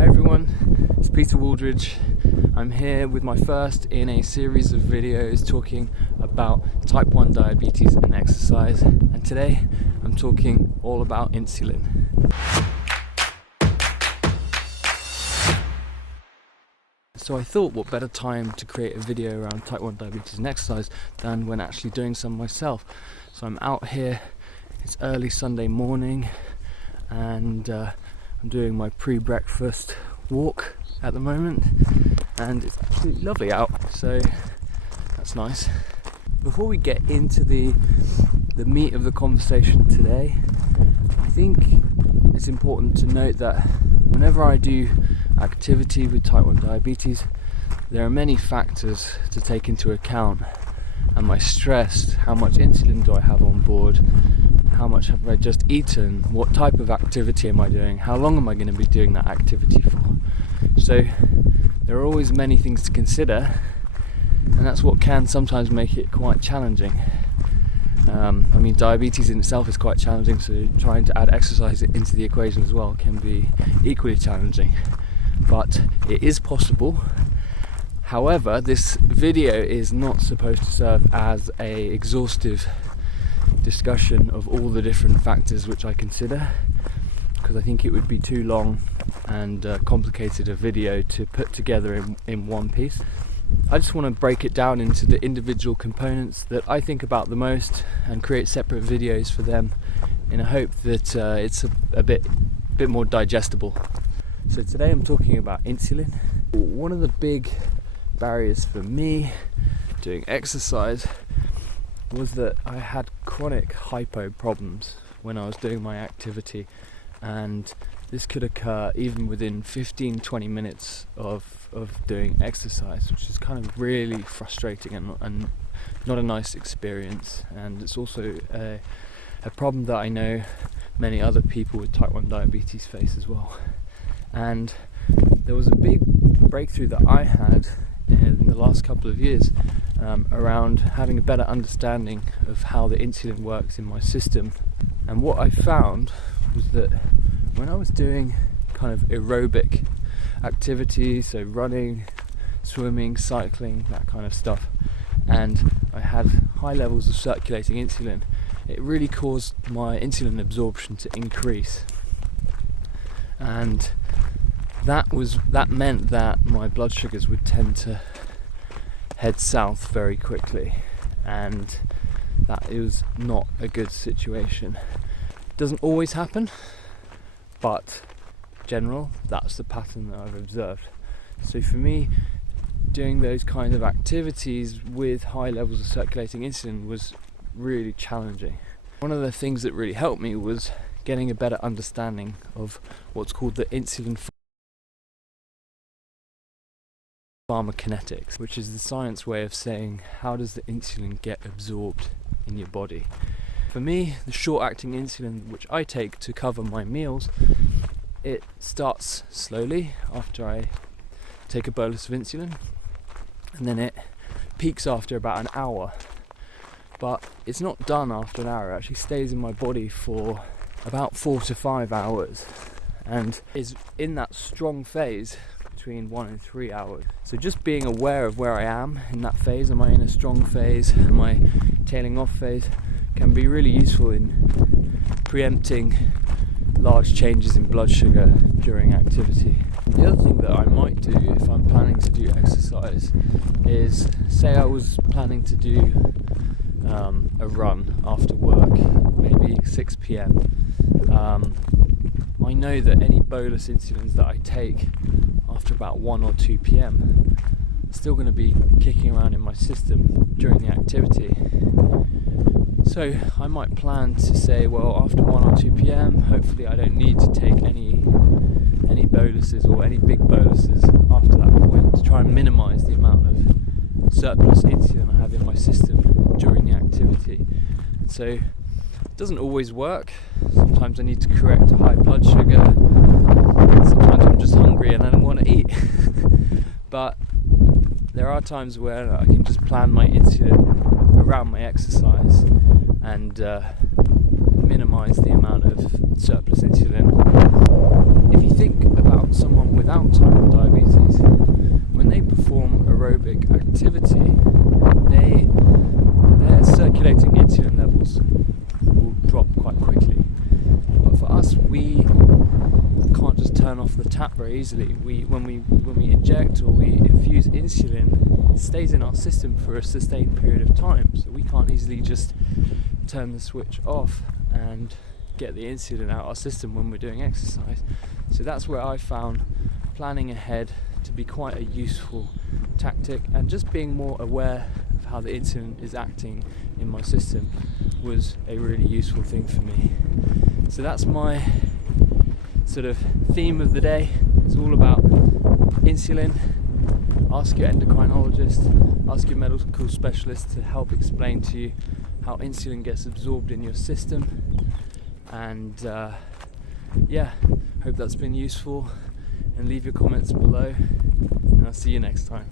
Hi everyone, it's Peter Waldridge. I'm here with my first in a series of videos talking about type 1 diabetes and exercise, and today I'm talking all about insulin. So I thought, what better time to create a video around type 1 diabetes and exercise than when actually doing some myself. So I'm out here, it's early Sunday morning, and I'm doing my pre-breakfast walk at the moment, and it's absolutely lovely out, so that's nice. Before we get into the meat of the conversation today, I think it's important to note that whenever I do activity with type 1 diabetes, there are many factors to take into account. Am I stressed? How much insulin do I have on board? How much have I just eaten? What type of activity am I doing? How long am I going to be doing that activity for? So there are always many things to consider, and that's what can sometimes make it quite challenging. Diabetes in itself is quite challenging, so trying to add exercise into the equation as well can be equally challenging. But it is possible. However, this video is not supposed to serve as an exhaustive discussion of all the different factors which I consider, because I think it would be too long and complicated a video to put together in one piece. I just want to break it down into the individual components that I think about the most and create separate videos for them in a hope that it's a bit more digestible. So today I'm talking about insulin. One of the big barriers for me doing exercise was that I had chronic hypo problems when I was doing my activity, and this could occur even within 15-20 minutes of doing exercise, which is kind of really frustrating and not a nice experience. And it's also a problem that I know many other people with type 1 diabetes face as well. And there was a big breakthrough that I had in the last couple of years around having a better understanding of how the insulin works in my system. And what I found was that when I was doing kind of aerobic activities, so running, swimming, cycling, that kind of stuff, and I had high levels of circulating insulin, it really caused my insulin absorption to increase. And that meant that my blood sugars would tend to head south very quickly, and that it was not a good situation. It doesn't always happen, but general, that's the pattern that I've observed. So for me, doing those kind of activities with high levels of circulating insulin was really challenging. One of the things that really helped me was getting a better understanding of what's called the insulin pharmacokinetics, which is the science way of saying how does the insulin get absorbed in your body. For me, the short-acting insulin which I take to cover my meals, it starts slowly after I take a bolus of insulin, and then it peaks after about an hour. But it's not done after an hour, it actually stays in my body for about 4 to 5 hours, and is in that strong phase between 1 and 3 hours. So just being aware of where I am in that phase, am I in a strong phase, am I tailing off phase, can be really useful in preempting large changes in blood sugar during activity. The other thing that I might do if I'm planning to do exercise is, say I was planning to do a run after work, maybe 6 p.m. I know that any bolus insulins that I take after about 1 or 2 p.m. are still going to be kicking around in my system during the activity. So I might plan to say, well, after 1 or 2 p.m, hopefully I don't need to take any boluses or any big boluses after that point, to try and minimise the amount of surplus insulin I have in my system during the activity. And so it doesn't always work. Sometimes I need to correct a high blood sugar. Sometimes I'm just hungry and I don't want to eat. But there are times where I can just plan my insulin around my exercise and minimise the amount of surplus insulin. If you think about someone without type 1 diabetes, when they perform aerobic activity, their circulating insulin levels will drop quite quickly. But for us, we can't just turn off the tap very easily. When we inject or we infuse insulin, it stays in our system for a sustained period of time. So we can't easily just turn the switch off and get the insulin out of our system when we're doing exercise. So that's where I found planning ahead to be quite a useful tactic, and just being more aware of how the insulin is acting in my system was a really useful thing for me. So that's my sort of theme of the day. It's all about insulin. Ask your endocrinologist, ask your medical specialist to help explain to you how insulin gets absorbed in your system. And hope that's been useful, and leave your comments below, and I'll see you next time.